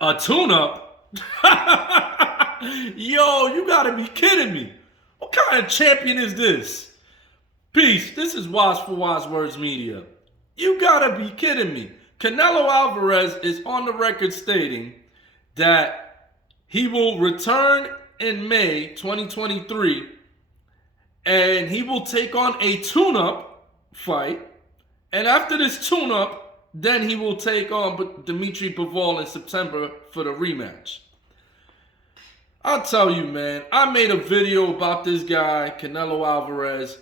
A tune-up? Yo, you gotta be kidding me. What kind of champion is this? Peace, this is Wise for Wise Words Media. You gotta be kidding me. Canelo Alvarez is on the record stating that he will return in May 2023 and he will take on a tune-up fight. And after this tune-up, then he will take on Dimitri Bivol in September for the rematch. I'll tell you, man, I made a video about this guy, Canelo Alvarez,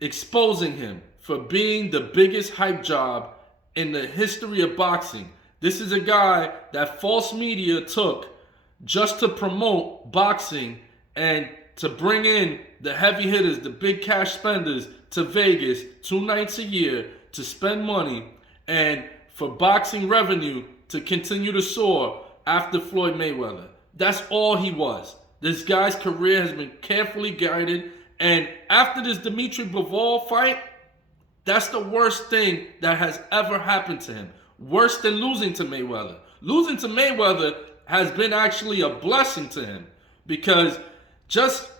exposing him for being the biggest hype job in the history of boxing. This is a guy that false media took just to promote boxing and to bring in the heavy hitters, the big cash spenders to Vegas 2 nights a year to spend money and for boxing revenue to continue to soar after Floyd Mayweather. That's all he was. This guy's career has been carefully guided, and after this Dimitri Bivol fight, that's the worst thing that has ever happened to him. Worse than losing to Mayweather. Losing to Mayweather has been actually a blessing to him, because just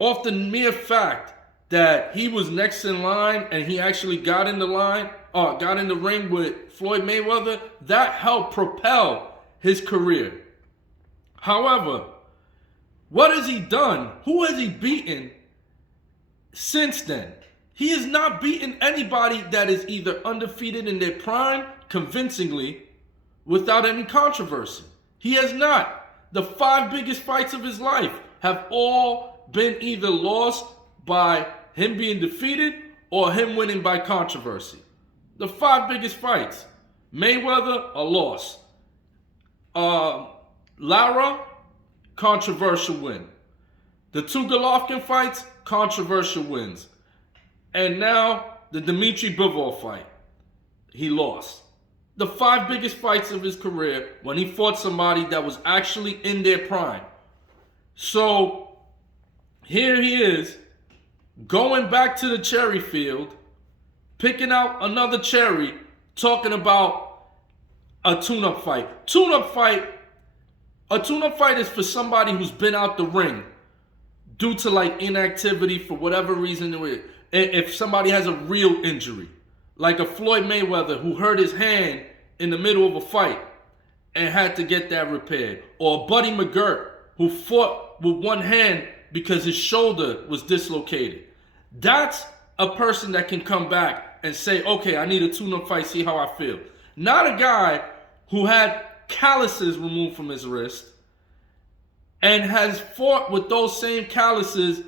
off the mere fact that he was next in line and he actually got in the ring with Floyd Mayweather, that helped propel his career. However, what has he done? Who has he beaten since then? He has not beaten anybody that is either undefeated in their prime convincingly without any controversy. He has not. The 5 biggest fights of his life have all been either lost by him being defeated or him winning by controversy. The 5 biggest fights: Mayweather, a loss. Lara, controversial win. The 2 Golovkin fights, controversial wins. And now the Dimitri Bivol fight, he lost. The 5 biggest fights of his career when he fought somebody that was actually in their prime. So here he is, going back to the cherry field, picking out another cherry, talking about a tune-up fight. A tune-up fight is for somebody who's been out the ring due to like inactivity for whatever reason. If somebody has a real injury, like a Floyd Mayweather who hurt his hand in the middle of a fight and had to get that repaired, or Buddy McGirt who fought with one hand because his shoulder was dislocated. That's a person that can come back and say, okay, I need a tune-up fight, see how I feel. Not a guy who had calluses removed from his wrist and has fought with those same calluses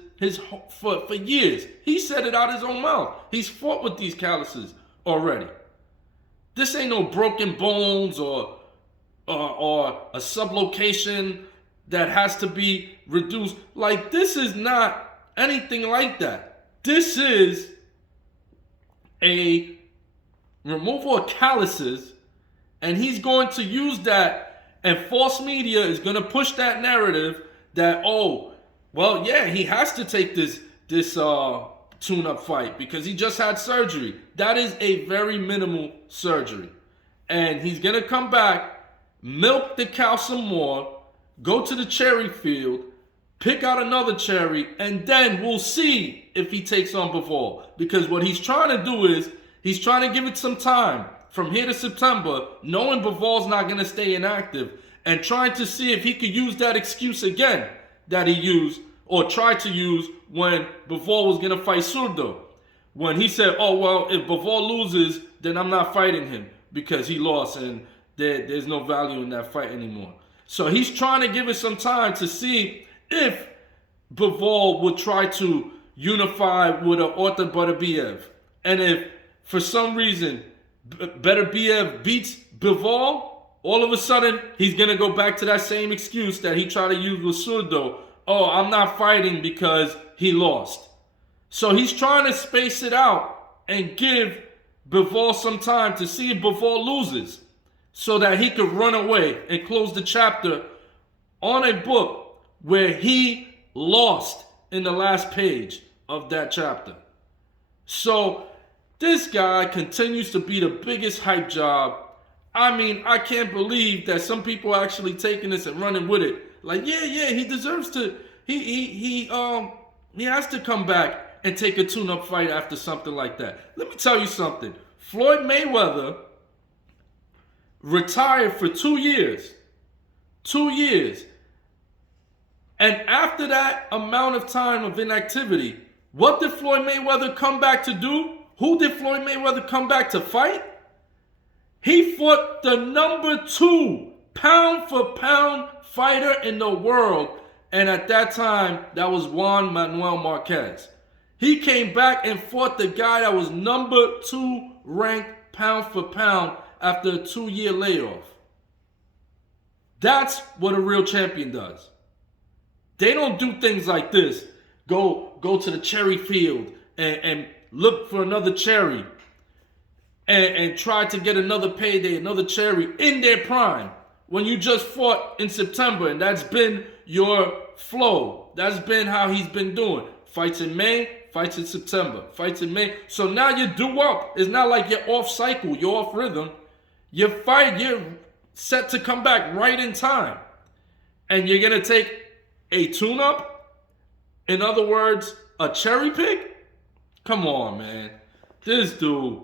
for years. He said it out his own mouth. He's fought with these calluses already. This ain't no broken bones or a sublocation that has to be reduced. Like, this is not anything like that. This is a removal of calluses, and he's going to use that, and false media is going to push that narrative that, oh, well, yeah, he has to take this tune-up fight because he just had surgery. That is a very minimal surgery. And he's going to come back, milk the cow some more, go to the cherry field, pick out another cherry, and then we'll see if he takes on Bivol. Because what he's trying to do is, he's trying to give it some time from here to September, knowing Bivol's not going to stay inactive, and trying to see if he could use that excuse again that he used or tried to use when Bivol was going to fight Surdo. When he said, oh, well, if Bivol loses, then I'm not fighting him because he lost and there's no value in that fight anymore. So he's trying to give it some time to see if Bivol would try to unify with an Arthur Beterbiev. And if for some reason Beterbiev beats Bivol, all of a sudden he's going to go back to that same excuse that he tried to use with Surdo. Oh, I'm not fighting because he lost. So he's trying to space it out and give Bivol some time to see if Bivol loses so that he could run away and close the chapter on a book where he lost in the last page of that chapter. So this guy continues to be the biggest hype job I mean, I can't believe that some people are actually taking this and running with it. Like, yeah, he deserves to. He has to come back and take a tune-up fight after something like that. Let me tell you something. Floyd Mayweather retired for 2 years. 2 years. And after that amount of time of inactivity, what did Floyd Mayweather come back to do? Who did Floyd Mayweather come back to fight? He fought the #2 pound for pound fighter in the world. And at that time, that was Juan Manuel Marquez. He came back and fought the guy that was #2 ranked pound for pound after a 2-year layoff. That's what a real champion does. They don't do things like this. Go to the cherry field and look for another cherry and try to get another payday, another cherry in their prime when you just fought in September, and that's been your flow. That's been how he's been doing. Fights in May, fights in September, fights in May. So now you're due up. It's not like you're off cycle, you're off rhythm. You're set to come back right in time. And you're going to take a tune-up? In other words, a cherry pick? Come on, man. This dude.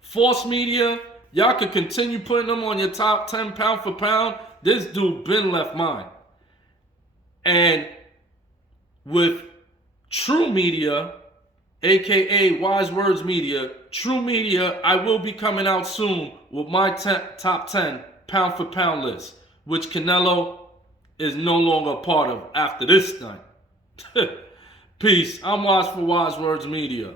False media, y'all could continue putting them on your top 10 pound for pound. This dude been left mine. And with True Media, aka Wise Words Media, True Media, I will be coming out soon with my top 10 pound for pound list, which Canelo is no longer a part of after this night. Peace. I'm Wise for Wise Words Media.